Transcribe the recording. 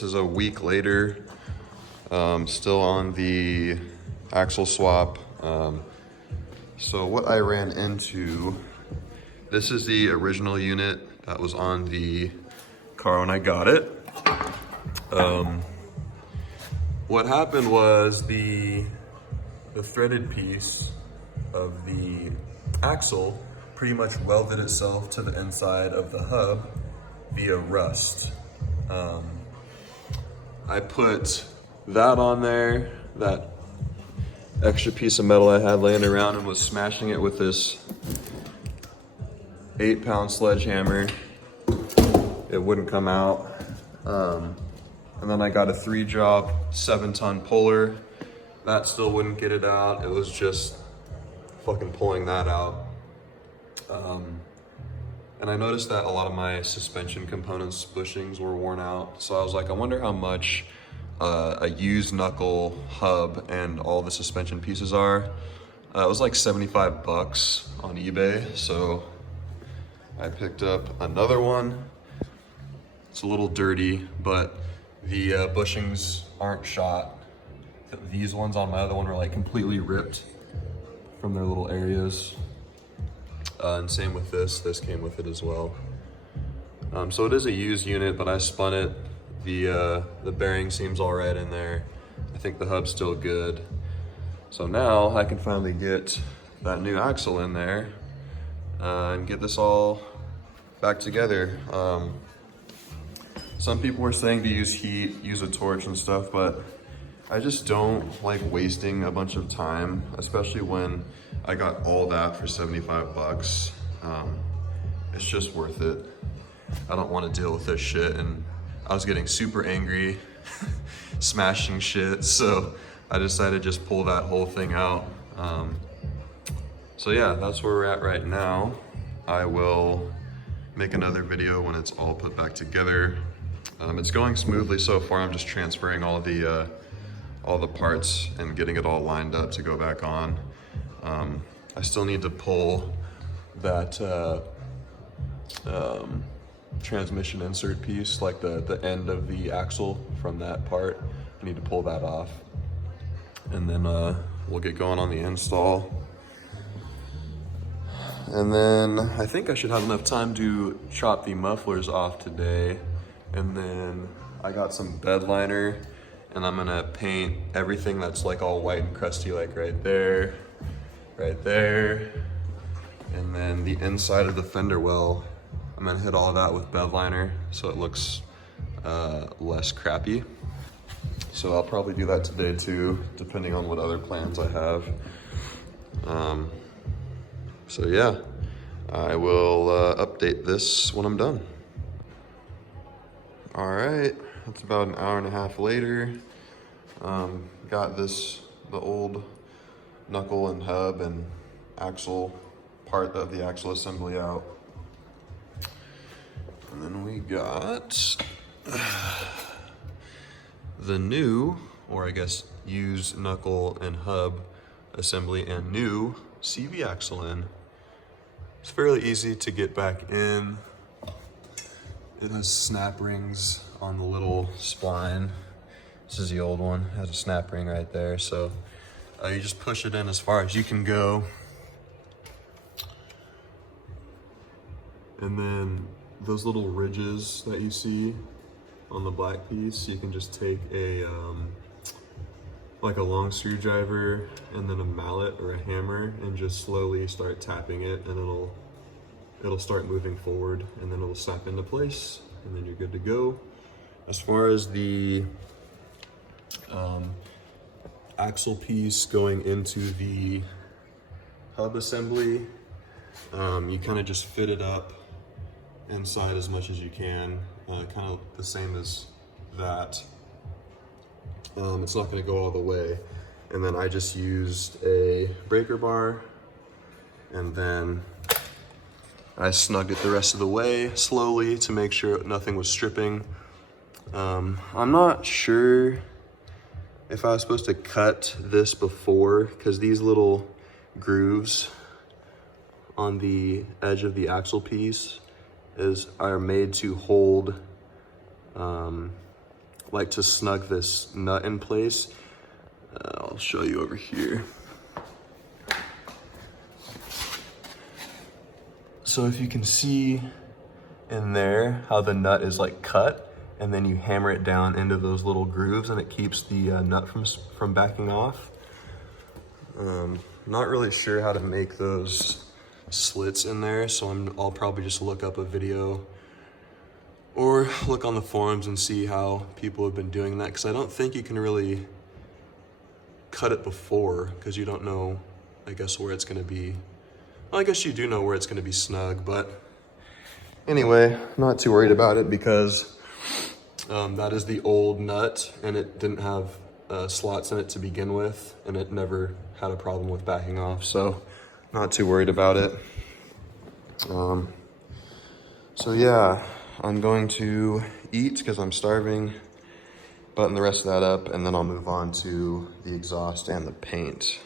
This is a week later, still on the axle swap. So what I ran into, this is the original unit that was on the car when I got it. What happened was the threaded piece of the axle pretty much welded itself to the inside of the hub via rust. I put that on there, that extra piece of metal I had laying around, and was smashing it with this 8-pound sledgehammer. It wouldn't come out. And then I got a 3-job 7-ton puller. That still wouldn't get it out. It was just fucking pulling that out. And I noticed that a lot of my suspension components bushings were worn out. So I was like, I wonder how much a used knuckle hub and all the suspension pieces are. It was like 75 bucks on eBay. So I picked up another one. It's a little dirty, but the bushings aren't shot. These ones on my other one were like completely ripped from their little areas. And same with this came with it as well. So it is a used unit, but I spun it. The bearing seems all right in there. I think the hub's still good. So now I can finally get that new axle in there and get this all back together. Some people were saying to use heat, use a torch and stuff, but I just don't like wasting a bunch of time, especially when I got all that for 75 bucks. It's just worth it. I don't want to deal with this shit, and I was getting super angry, smashing shit, so I decided to just pull that whole thing out. So yeah, that's where we're at right now. I will make another video when it's all put back together. It's going smoothly so far. I'm just transferring all the parts and getting it all lined up to go back on. I still need to pull that transmission insert piece, like the end of the axle from that part. I need to pull that off. And then we'll get going on the install. And then I think I should have enough time to chop the mufflers off today. And then I got some bed liner, and I'm gonna paint everything that's like all white and crusty, like right there, and then the inside of the fender well, I'm gonna hit all that with bed liner so it looks less crappy. So I'll probably do that today too, depending on what other plans I have. So yeah, I will update this when I'm done. All right, it's about an hour and a half later. Got the old knuckle and hub and axle part of the axle assembly out. And then we got the new, or I guess used knuckle and hub assembly and new CV axle in. It's fairly easy to get back in. It has snap rings on the little spline. This is the old one, it has a snap ring right there. So you just push it in as far as you can go. And then those little ridges that you see on the black piece, you can just take a like a long screwdriver and then a mallet or a hammer and just slowly start tapping it, and it'll start moving forward, and then it'll snap into place, and then you're good to go. As far as the axle piece going into the hub assembly, you kind of just fit it up inside as much as you can, kind of the same as that. It's not going to go all the way. And then I just used a breaker bar, and then I snugged it the rest of the way slowly to make sure nothing was stripping. I'm not sure if I was supposed to cut this before, because these little grooves on the edge of the axle piece are made to hold like to snug this nut in place. I'll show you over here. So if you can see in there how the nut is like cut, and then you hammer it down into those little grooves and it keeps the nut from backing off. Not really sure how to make those slits in there, so I'll probably just look up a video or look on the forums and see how people have been doing that, because I don't think you can really cut it before, because you don't know, I guess, where it's gonna be. Well, I guess you do know where it's gonna be snug, but anyway, not too worried about it because that is the old nut and it didn't have slots in it to begin with, and it never had a problem with backing off, so not too worried about it. So yeah, I'm going to eat because I'm starving, button the rest of that up, and then I'll move on to the exhaust and the paint.